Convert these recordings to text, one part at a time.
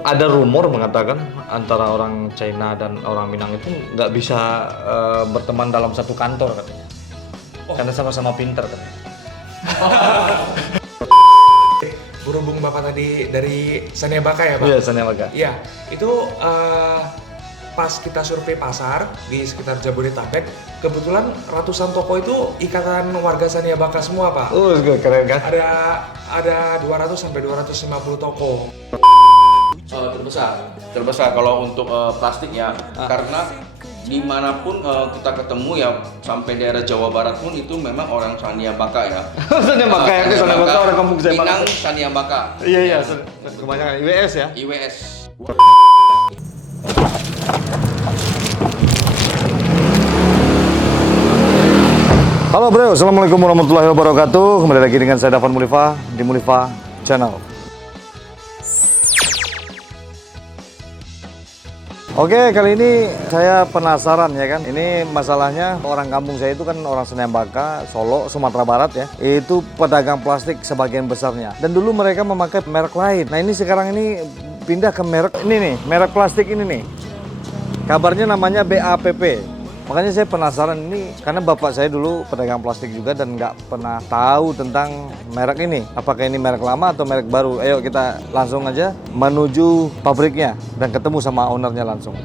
Ada rumor mengatakan antara orang China dan orang Minang itu nggak bisa berteman dalam satu kantor katanya. Karena sama-sama pinter katanya. Berhubung Bapak tadi dari Saniabaka ya Pak? Iya, Saniabaka. Iya, itu pas kita survei pasar di sekitar Jabodetabek, kebetulan ratusan toko itu ikatan warga Saniabaka semua Pak. Keren kan? Ada 200 sampai 250 toko. Terbesar kalau untuk plastik ya, karena dimanapun kita ketemu ya, sampai daerah Jawa Barat pun itu memang orang Saniabaka ya. Saniabaka ya, Saniabaka orang kampung saya. Minang Saniabaka. Iya, kebanyakan IWS ya. IWS. Halo bro, assalamualaikum warahmatullahi wabarakatuh. Kembali lagi dengan saya Dafan Mulifa di Mulifa Channel. Oke, kali ini saya penasaran ya kan. Ini masalahnya orang kampung saya itu kan orang Saniabaka, Solo, Sumatera Barat ya. Itu pedagang plastik sebagian besarnya. Dan dulu mereka memakai merek lain. Nah ini sekarang ini pindah ke merek ini nih, merek plastik ini nih. Kabarnya namanya BAPP. Makanya saya penasaran ini karena bapak saya dulu pedagang plastik juga dan nggak pernah tahu tentang merek ini. Apakah ini merek lama atau merek baru? Ayo kita langsung aja menuju pabriknya dan ketemu sama ownernya langsung.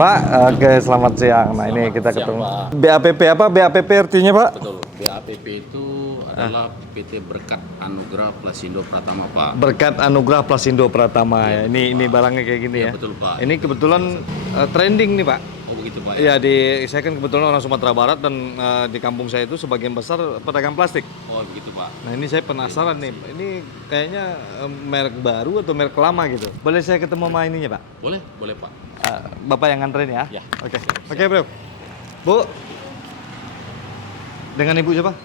Pak, oke selamat siang. Nah ini kita ketemu. BAPP apa? BAPP artinya Pak? Betul, BAPP itu adalah PT Berkat Anugerah Plasindo Pratama, Pak. Berkat Anugerah Plasindo Pratama ya. Ini barangnya kayak gini ya. Betul, Pak. Ini kebetulan trending nih Pak. Oh begitu, Pak. Iya, saya kan kebetulan orang Sumatera Barat dan di kampung saya itu sebagian besar pedagang plastik. Oh begitu, Pak. Nah ini saya penasaran nih, ini kayaknya merek baru atau merek lama gitu. Boleh saya ketemu sama ininya Pak? Boleh, Pak. Bapak yang nganterin ya? Ya. Oke bro. Bu, dengan ibu siapa?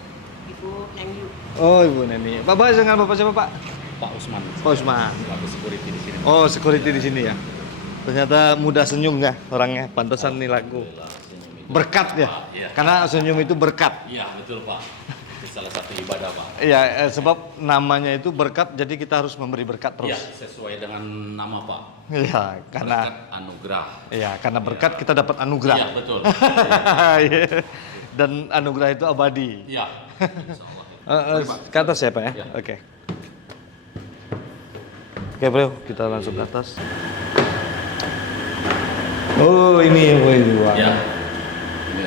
Ibu Neni. Oh ibu Neni. Bapak dengan bapak siapa Pak? Pak Usman. Pak Usman. Selaku security di sini. Oh security di sini ya. Ternyata mudah senyum ya orangnya, pantesan nih lagu. Berkat ya, Iya. karena senyum itu berkat. Iya, betul, Pak. Itu salah satu ibadah, Pak. Iya, sebab namanya itu berkat, jadi kita harus memberi berkat Iya, terus. sesuai dengan nama, Pak. Iya, karena Berkat Anugerah. iya, karena berkat kita dapat anugerah. Iya, betul. Iya. Dan anugerah itu abadi. Iya. Insyaallah. Ke atas ya Pak ya? Iya. Oke. Oke bro, kita langsung ke atas. Oh ini Wah. Ya.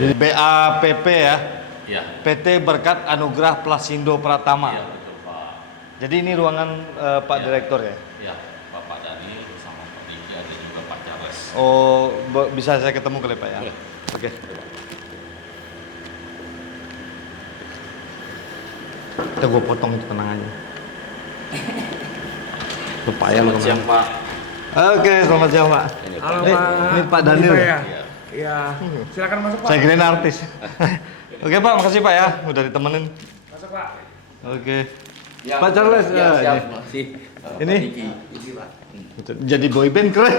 Ini BAPP ya, Iya. PT Berkat Anugerah Plasindo Pratama. Iya, betul, Pak. Jadi ini ruangan Pak Iya. Direktur ya? Iya, Bapak Dani bersama Pak Diki ada juga Pak Charles. Oh, bisa saya ketemu kali Pak ya? Boleh. Oke. Kita gue potong itu, tenang aja. Lupa ya lu Selamat siang, Pak. Oke, selamat siang Pak. Halo Ini- Pak. ini Pak Daniel ya? Ya? Iya. Silakan masuk Pak. Saya kirain artis. Oke Pak, makasih Pak ya, udah ditemenin. Masuk Pak. Oke. Pak Charles, Ya, siap. ini. Masih. Ini? Pak Diki. Ini, Pak. Jadi boyband keren.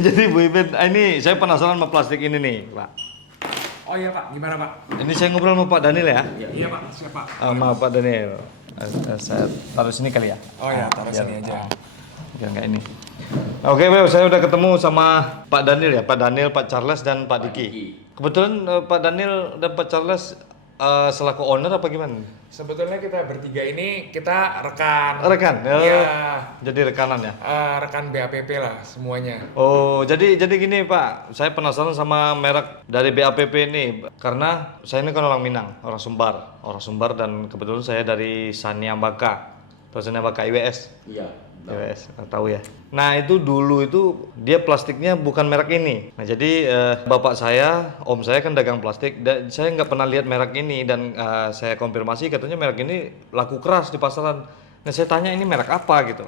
Jadi boyband. Ini saya penasaran sama plastik ini nih, Pak. Oh iya Pak, gimana Pak? Ini saya ngobrol sama Pak Daniel ya. Iya Pak, siap Pak. Sama Pak Daniel. Saya taruh sini kali ya. Oh iya, taruh Biar- sini aja. Biar nggak ini. Oke bro, saya udah ketemu sama Pak Daniel ya, Pak Daniel, Pak Charles dan Pak Diki. Diki. Kebetulan Pak Daniel dan Pak Charles selaku owner apa gimana? Sebetulnya kita bertiga ini kita rekan. Rekan? Iya. Jadi rekanan ya? Rekan BAPP lah semuanya. Oh, jadi gini Pak, saya penasaran sama merek dari BAPP ini karena saya ini kan orang Minang, orang Sumbar dan kebetulan saya dari Saniabaka, Saniabaka IWS. Iya. IWS, tahu ya. Nah itu dulu itu dia plastiknya bukan merek ini. Nah jadi bapak saya, om saya kan dagang plastik. Dan saya nggak pernah lihat merek ini dan saya konfirmasi katanya merek ini laku keras di pasaran. Nah saya tanya ini merek apa gitu.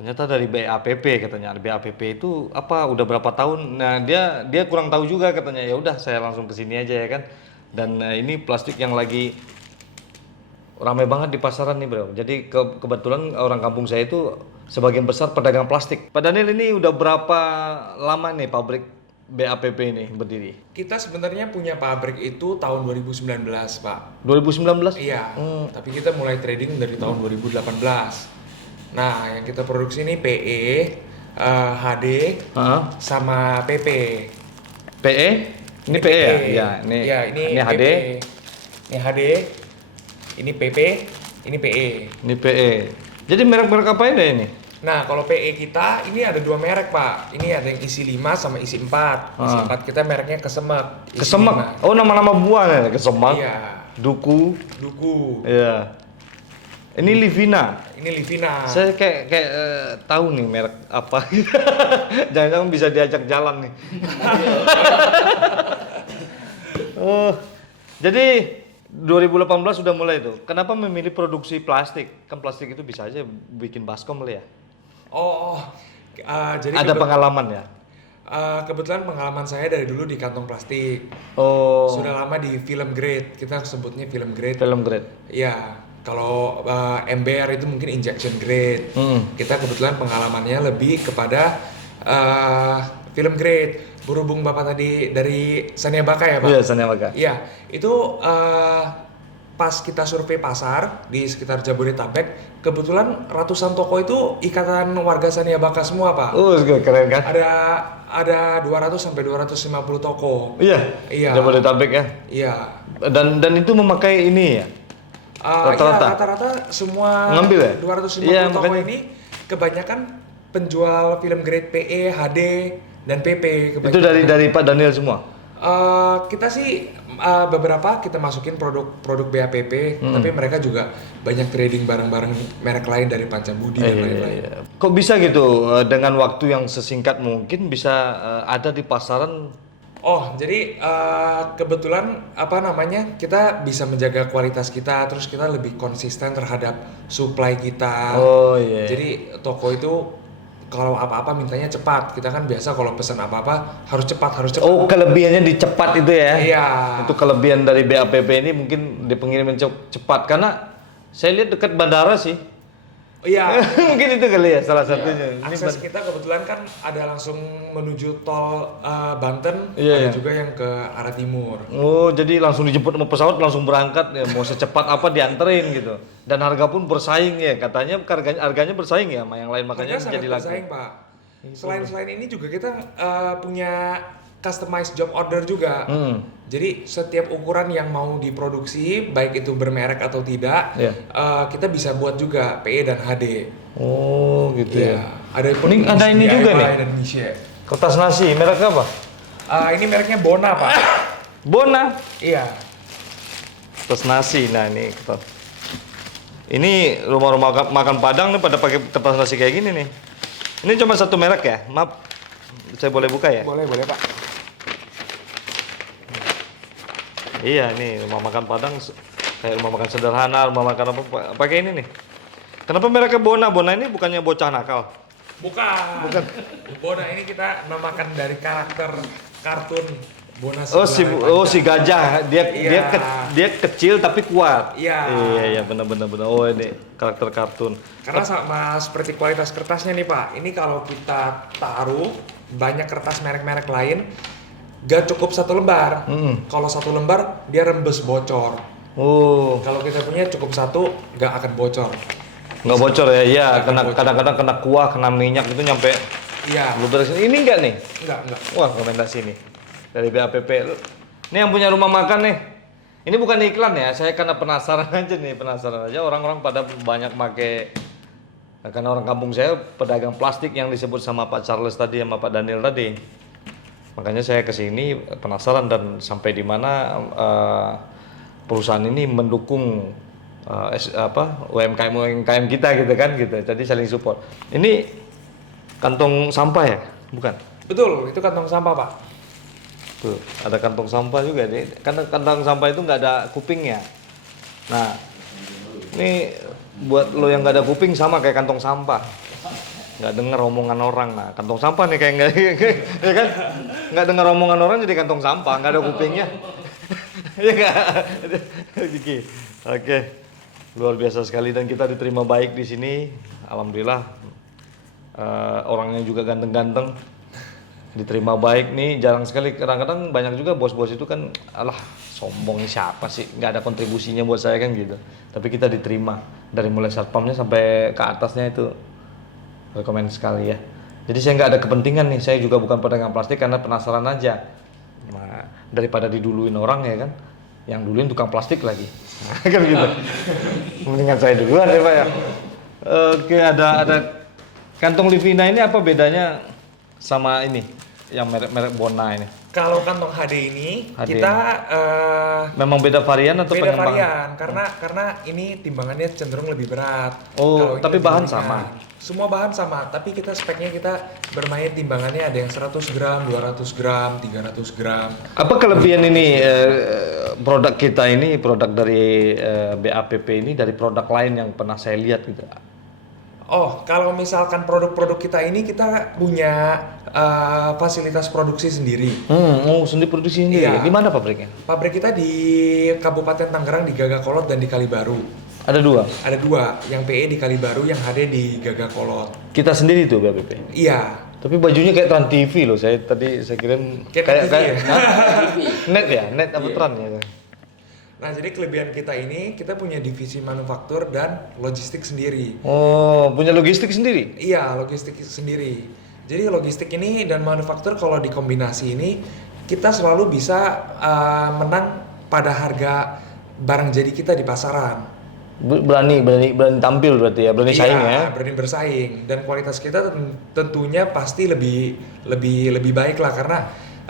Ternyata dari BAPP katanya. BAPP itu apa? Udah berapa tahun? Nah dia kurang tahu juga katanya. Ya udah saya langsung ke sini aja ya kan. Dan ini plastik yang lagi ramai banget di pasaran nih bro. Jadi kebetulan orang kampung saya itu sebagian besar pedagang plastik. Pak Daniel ini udah berapa lama nih pabrik BAPP ini berdiri? Kita sebenarnya punya pabrik itu tahun 2019, Pak. 2019? Iya, tapi kita mulai trading dari tahun 2018. Nah, yang kita produksi ini PE, HD, sama PP. PE? Ini PE ya? Iya, ini HD. PP. Ini HD, ini PP, ini PE. Ini PE. Jadi merek-merek apa ini? Nah, kalau PE kita ini ada 2 merek, Pak. Ini ada yang isi 5 sama isi 4. Isi 4 kita mereknya Kesemek. Isi Kesemek. 5. Oh, nama-nama buahnya Kesemek. Iya. Duku. Iya. Ini Livina. Ini Livina. Saya kayak tahu nih merek apa. Jangan-jangan bisa diajak jalan nih. Oh. Jadi 2018 sudah mulai itu. Kenapa memilih produksi plastik? Kan plastik itu bisa aja bikin baskom kali ya. Jadi Ada pengalaman ya? kebetulan pengalaman saya dari dulu di kantong plastik. Oh. Sudah lama di film grade. Kita sebutnya film grade. Film grade. Iya. Kalau MBR itu mungkin injection grade. Kita kebetulan pengalamannya lebih kepada film grade. Berhubung Bapak tadi dari Sania Baka ya Pak? Iya, Sania Baka. Iya, itu pas kita survei pasar di sekitar Jabodetabek, kebetulan ratusan toko itu ikatan warga Sania Baka semua Pak. Keren kan? Ada 200 sampai 250 toko. Iya. Jabodetabek ya. Iya. Dan itu memakai ini ya. Rata-rata. Iya, rata-rata semua ngambil ya? 250 toko ini kebanyakan penjual film grade PE, HD, dan PP. Itu dari Pak Daniel semua? Kita sih beberapa kita masukin produk BAPP, tapi mereka juga banyak trading barang-barang merek lain dari Pancabudi dan lain-lain. Iya. Kok bisa gitu dengan waktu yang sesingkat mungkin bisa ada di pasaran? Jadi kebetulan kita bisa menjaga kualitas kita, terus kita lebih konsisten terhadap supply kita. Jadi toko itu kalau apa-apa mintanya cepat. Kita kan biasa kalau pesan apa-apa harus cepat. Oh, kelebihannya di cepat itu ya? Iya. Itu kelebihan dari BAPP ini mungkin di pengiriman cepat karena saya lihat dekat bandara sih. Iya. Mungkin itu kali ya salah satunya. Akses kita kebetulan kan ada langsung menuju tol Banten, Iya. ada juga yang ke arah timur. Oh, jadi langsung dijemput sama pesawat langsung berangkat ya, mau secepat apa dianterin gitu. Dan harga pun bersaing ya, katanya harganya bersaing ya sama yang lain makanya Harga jadi sangat laku. bersaing, Pak. Selain ini juga kita punya customized job order juga. Jadi setiap ukuran yang mau diproduksi, baik itu bermerek atau tidak, kita bisa buat juga PE dan HD. Oh, gitu ya. Ada ini juga nih. Dan niche. Kertas nasi, merek apa? Ini mereknya Bona, Pak. Bona. Iya. Kertas nasi, nah ini kertas. Ini rumah-rumah makan Padang nih pada pakai kertas nasi kayak gini nih. Ini cuma satu merek ya? Maaf, saya boleh buka ya? Boleh Pak. Iya nih rumah makan Padang kayak rumah makan sederhana, rumah makan apa pakai ini nih. Kenapa mereknya Bona? Bona ini bukannya bocah nakal? Bukan. Bona ini kita namakan dari karakter kartun Bona. Si gajah. Dia kecil tapi kuat. Iya. Benar. Oh, ini karakter kartun. Karena sama seperti kualitas kertasnya nih Pak. Ini kalau kita taruh banyak kertas merek-merek lain, gak cukup satu lembar. Kalau satu lembar dia rembes bocor. Kalau kita punya cukup satu, gak akan bocor. Nggak bocor ya? Iya. Kadang-kadang kena kuah, kena minyak itu nyampe. Iya. Ini enggak nih? Enggak. Wah, rekomendasi nih dari BAPP. Ini yang punya rumah makan nih. Ini bukan iklan ya. Saya karena penasaran aja. Orang-orang pada banyak make. Karena orang kampung saya pedagang plastik yang disebut sama Pak Charles tadi sama Pak Daniel tadi. Makanya saya kesini penasaran dan sampai di mana perusahaan ini mendukung UMKM kita gitu kan gitu. Jadi saling support. Ini kantong sampah ya? Bukan? Betul, itu kantong sampah Pak. Tuh, ada kantong sampah juga nih. Karena kantong sampah itu nggak ada kupingnya. Nah, ini buat lo yang nggak ada kuping sama kayak kantong sampah. Nggak denger omongan orang. Nah, kantong sampah nih kayak ya kan? Nggak denger omongan orang jadi kantong sampah, nggak ada kupingnya. Ya nggak? Oke. Luar biasa sekali dan kita diterima baik di sini. Alhamdulillah. Orangnya juga ganteng-ganteng. diterima baik nih, jarang sekali. Kadang-kadang banyak juga bos-bos itu kan, alah sombong siapa sih, nggak ada kontribusinya buat saya kan gitu. Tapi kita diterima dari mulai satpamnya sampai ke atasnya itu rekomen sekali ya. Jadi saya nggak ada kepentingan nih, saya juga bukan pedagang plastik karena penasaran aja. Nah, daripada diduluin orang ya kan, yang duluin tukang plastik lagi, kan gitu. Mendingan saya duluan ya Pak ya. Oke, ada kantong Livina ini apa bedanya sama ini yang merek Bona ini? Kalau kantong HD ini HD. kita Memang beda varian atau beda pengembangan? varian karena ini timbangannya cenderung lebih berat. Oh, Kalau ini tapi lebih bahan ringan. sama? Semua bahan sama, tapi kita speknya kita bermain timbangannya ada yang 100 gram, 200 gram, 300 gram. Apa kelebihan ini produk kita ini, produk dari BAPP ini dari produk lain yang pernah saya lihat gitu? Oh, kalau misalkan produk-produk kita ini kita punya fasilitas produksi sendiri. Sendiri produksi sendiri. Iya. Di mana pabriknya? Pabrik kita di Kabupaten Tangerang di Gagakolot dan di Kalibaru. Ada dua. Ada dua, yang PE di Kalibaru, yang HD di Gagakolot. Kita sendiri tuh BAPP. Iya. Tapi bajunya kayak Trans TV loh. Saya kira Kayak TV ya? net ya, net apa Trans ya. Nah, jadi kelebihan kita ini, kita punya divisi manufaktur dan logistik sendiri. Oh, punya logistik sendiri? Iya, logistik sendiri. Jadi logistik ini dan manufaktur kalau dikombinasi ini, kita selalu bisa menang pada harga barang jadi kita di pasaran. Berani tampil berarti ya, berani saing ya. Iya, berani bersaing, dan kualitas kita tentunya pasti lebih baik lah, karena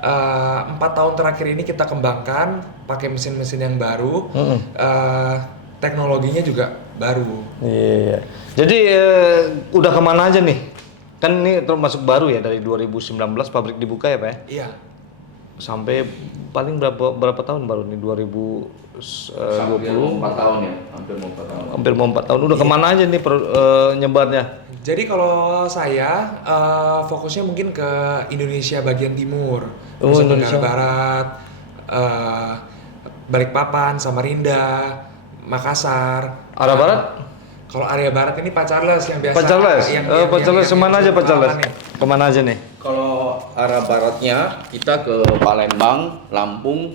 4 tahun terakhir ini kita kembangkan pakai mesin-mesin yang baru, teknologinya juga baru. Iya. Jadi udah kemana aja nih? Kan ini termasuk baru ya, dari 2019 pabrik dibuka ya Pak ya? Iya. Sampai paling berapa tahun baru nih, 2020? 4 tahun ya, hampir mau 4 tahun. Hampir mau 4 tahun. Udah kemana aja nih nyebarnya? Jadi kalau saya fokusnya mungkin ke Indonesia bagian timur, Nusa Tenggara Barat, Balikpapan, Samarinda, Makassar. Arah Barat? Kalau area barat ini Pak Charles yang biasa. Pak Charles? Pak Charles kemana aja Pak Charles? pengalaman nih. Kemana aja nih? Kalau arah baratnya kita ke Palembang, Lampung,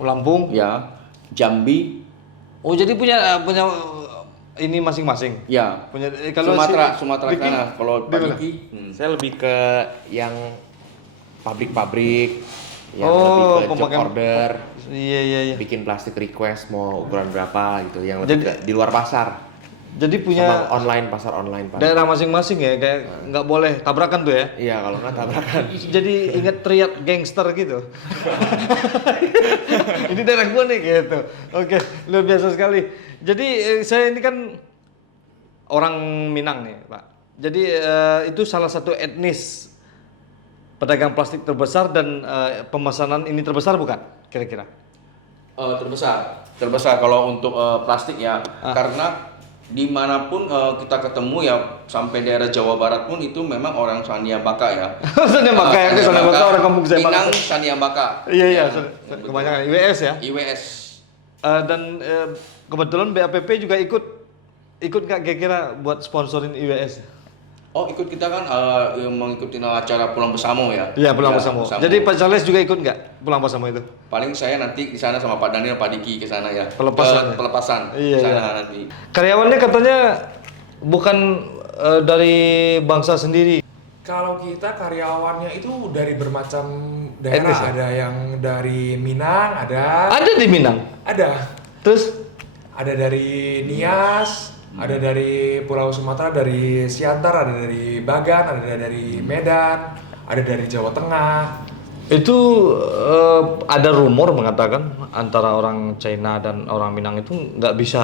Lampung? ya, Jambi, Oh jadi punya ini masing-masing? ya. Punya Sumatera Diki? sana. Kalau Pak Di mana? Diki, Saya lebih ke yang pabrik-pabrik, yang Oh, lebih ke job pemakaian- order, Iya. bikin plastik request mau ukuran berapa gitu, yang lebih Jadi- di luar pasar, Jadi punya sama online, pasar online Pak. daerah masing-masing ya, kayak nggak boleh tabrakan tuh ya? Iya, kalau nggak tabrakan. Jadi inget teriak gangster gitu. Ini daerah gua nih gitu. Oke, luar biasa sekali. Jadi saya ini kan orang Minang nih, Pak. Jadi itu salah satu etnis pedagang plastik terbesar dan pemesanan ini terbesar bukan? Kira-kira? terbesar kalau untuk plastik ya, karena dimanapun kita ketemu ya, sampai daerah Jawa Barat pun itu memang orang Sandia Baka ya. Sandia Baka ya, Sandia Baka orang kampung saya Minang banget. Sandia Baka. Iya, betul. kebanyakan IWS ya. IWS. Dan kebetulan BAPP juga ikut nggak kira-kira buat sponsorin IWS? Oh, ikut kita kan mengikuti acara Pulang Bersama ya. Iya, pulang bersama. Jadi Pak Charles juga ikut nggak pulang bersama itu? paling saya nanti di sana sama Pak Daniel, Pak Diki ke sana ya. Pelepasan ya? Pelepasan. Iya, Sana iya. nanti. Karyawannya katanya bukan dari bangsa sendiri. Kalau kita karyawannya itu dari bermacam daerah, Etnis ya? ada yang dari Minang, ada Ada di Minang. Terus ada dari Nias, ada dari Pulau Sumatera, dari Siantar, ada dari Bagan, ada dari Medan, ada dari Jawa Tengah. itu ada rumor mengatakan antara orang China dan orang Minang itu nggak bisa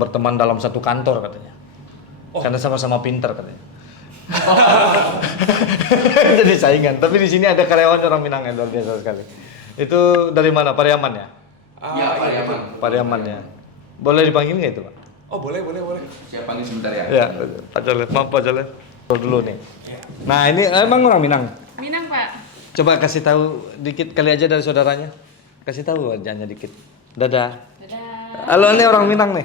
berteman dalam satu kantor katanya. Karena sama-sama pinter katanya. Jadi saingan. Tapi di sini ada karyawan orang Minang yang luar biasa sekali. Itu dari mana? Pariaman ya? Ya, Pak iya, Yaman. Pariaman ya. Boleh dipanggil nggak itu, Pak? Oh, boleh. Saya panggil sebentar ya. Ya, Pak Jalil. Maaf Pak Jalil. Dulu nih. Nah ini emang orang Minang. Minang, Pak. Coba kasih tahu dikit kali aja dari saudaranya. Kasih tahu aja dikit. Dadah. Dadah. Halo, ini orang Minang nih.